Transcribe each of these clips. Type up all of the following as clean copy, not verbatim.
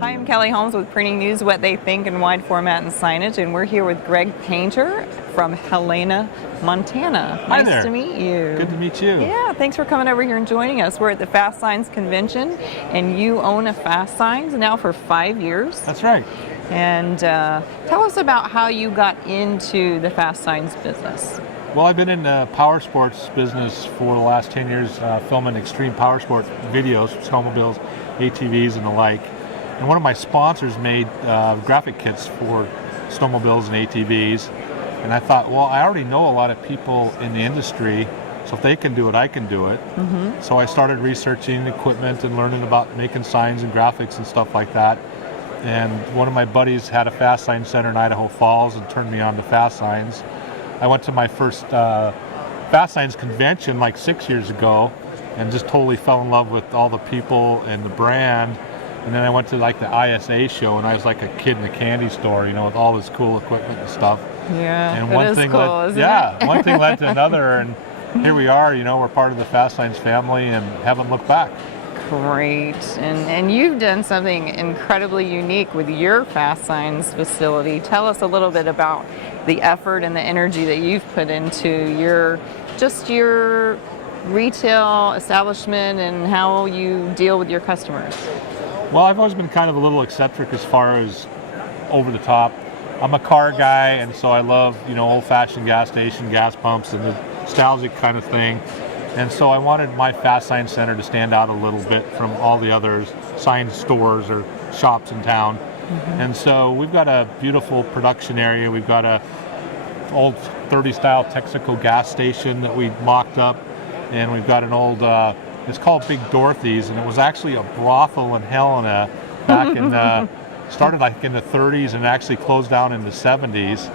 Hi, I'm Kelly Holmes with Printing News, What They Think in Wide Format and Signage, and we're here with Greg Painter from Helena, Montana. Hi nice there. to meet you. Good to meet you. Yeah, thanks for coming over here and joining us. We're at the Fast Signs convention, and you own a Fast Signs now for 5 years. That's right. And tell us about how you got into the Fast Signs business. Well, I've been in the power sports business for the last 10 years, filming extreme power sport videos, snowmobiles, ATVs, and the like. And one of my sponsors made graphic kits for snowmobiles and ATVs. And I thought, well, I already know a lot of people in the industry, so if they can do it, I can do it. Mm-hmm. So I started researching equipment and learning about making signs and graphics and stuff like that. And one of my buddies had a Fast Sign center in Idaho Falls and turned me on to Fast Signs. I went to my first Fast Signs convention like 6 years ago and just totally fell in love with all the people and the brand. And then I went to like the ISA show, and I was like a kid in a candy store, you know, with all this cool equipment and stuff. Yeah, and one thing one thing led to another, and here we are. You know, we're part of the Fast Signs family, and haven't looked back. Great, and you've done something incredibly unique with your Fast Signs facility. Tell us a little bit about the effort and the energy that you've put into your retail establishment and how you deal with your customers. Well, I've always been kind of a little eccentric as far as over the top. I'm a car guy, and so I love, you know, old-fashioned gas station, gas pumps, and the nostalgic kind of thing. And so I wanted my Fast Sign Center to stand out a little bit from all the other sign stores or shops in town. Mm-hmm. And so we've got a beautiful production area. We've got a old 30 style Texaco gas station that we mocked up, and we've got an old it's called Big Dorothy's, and it was actually a brothel in Helena back in started like in the 30s and actually closed down in the 70s.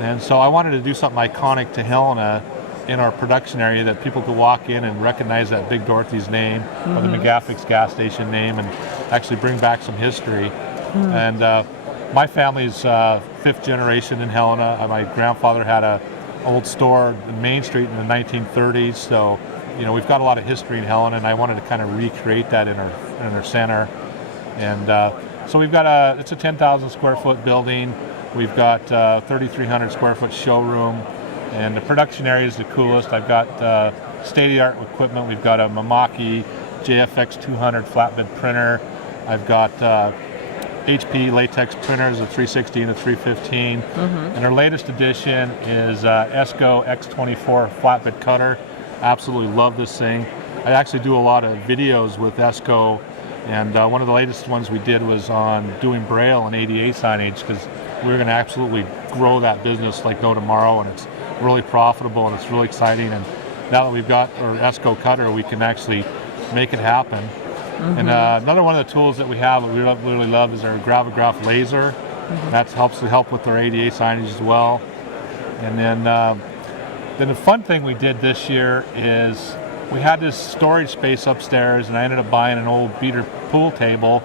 And so I wanted to do something iconic to Helena in our production area that people could walk in and recognize that Big Dorothy's name, mm-hmm. or the McGaffix gas station name, and actually bring back some history. Mm-hmm. And my family's fifth generation in Helena. My grandfather had a old store on Main Street in the 1930s, so you know, we've got a lot of history in Helena, and I wanted to kind of recreate that in our center. And so we've got it's a 10,000 square foot building. We've got 3,300 square foot showroom, and the production area is the coolest. I've got state-of-the-art equipment. We've got a Mamaki JFX 200 flatbed printer. I've got HP latex printers, a 360 and a 315. Mm-hmm. And our latest addition is ESCO X24 flatbed cutter. Absolutely love this thing. I actually do a lot of videos with ESCO, and one of the latest ones we did was on doing Braille and ADA signage, because we're going to absolutely grow that business like no tomorrow, and it's really profitable and it's really exciting. And now that we've got our ESCO cutter, we can actually make it happen. Mm-hmm. And another one of the tools that we have that we really love is our Gravograph laser. Mm-hmm. That helps to help with our ADA signage as well. And then the fun thing we did this year is we had this storage space upstairs, and I ended up buying an old beater pool table.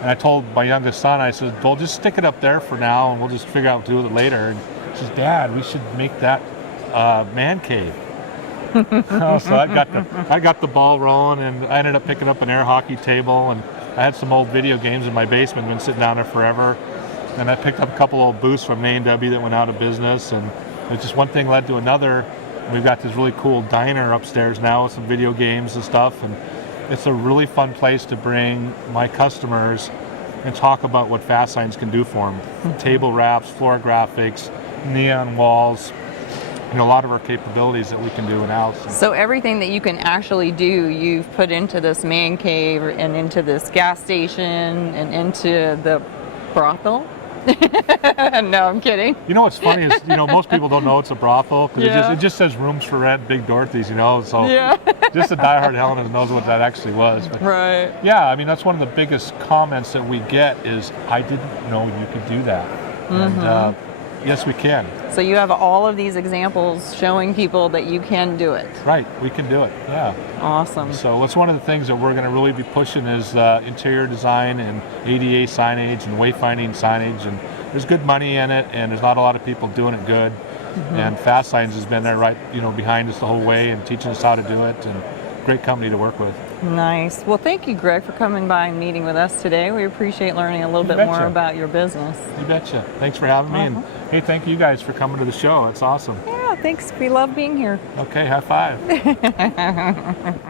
And I told my youngest son, I said, well, just stick it up there for now, and we'll just figure out what to do with it later. And he says, Dad, we should make that man cave. So I got the ball rolling, and I ended up picking up an air hockey table, and I had some old video games in my basement, been sitting down there forever. And I picked up a couple old booths from A&W that went out of business, and it's just one thing led to another. We've got this really cool diner upstairs now with some video games and stuff, and it's a really fun place to bring my customers and talk about what Fast Signs can do for them. Mm-hmm. Table wraps, floor graphics, neon walls, you know, a lot of our capabilities that we can do in-house. So everything that you can actually do, you've put into this man cave and into this gas station and into the brothel? No, I'm kidding. You know what's funny is, you know, most people don't know it's a brothel, because it just says rooms for rent, Big Dorothy's, you know, so just the diehard Helena knows what that actually was. But right. Yeah, I mean, that's one of the biggest comments that we get is, I didn't know you could do that. Mm-hmm. And yes, we can. So you have all of these examples showing people that you can do it. Right, we can do it, yeah. Awesome. So that's one of the things that we're going to really be pushing is interior design and ADA signage and wayfinding signage. And there's good money in it, and there's not a lot of people doing it good. Mm-hmm. And Fast Signs has been there right, you know, behind us the whole way and teaching us how to do it, and great company to work with. Nice. Well, thank you, Greg, for coming by and meeting with us today. We appreciate learning a little bit more about your business. You betcha. Thanks for having me. And hey, thank you guys for coming to the show. It's awesome. Yeah, thanks. We love being here. Okay, high five.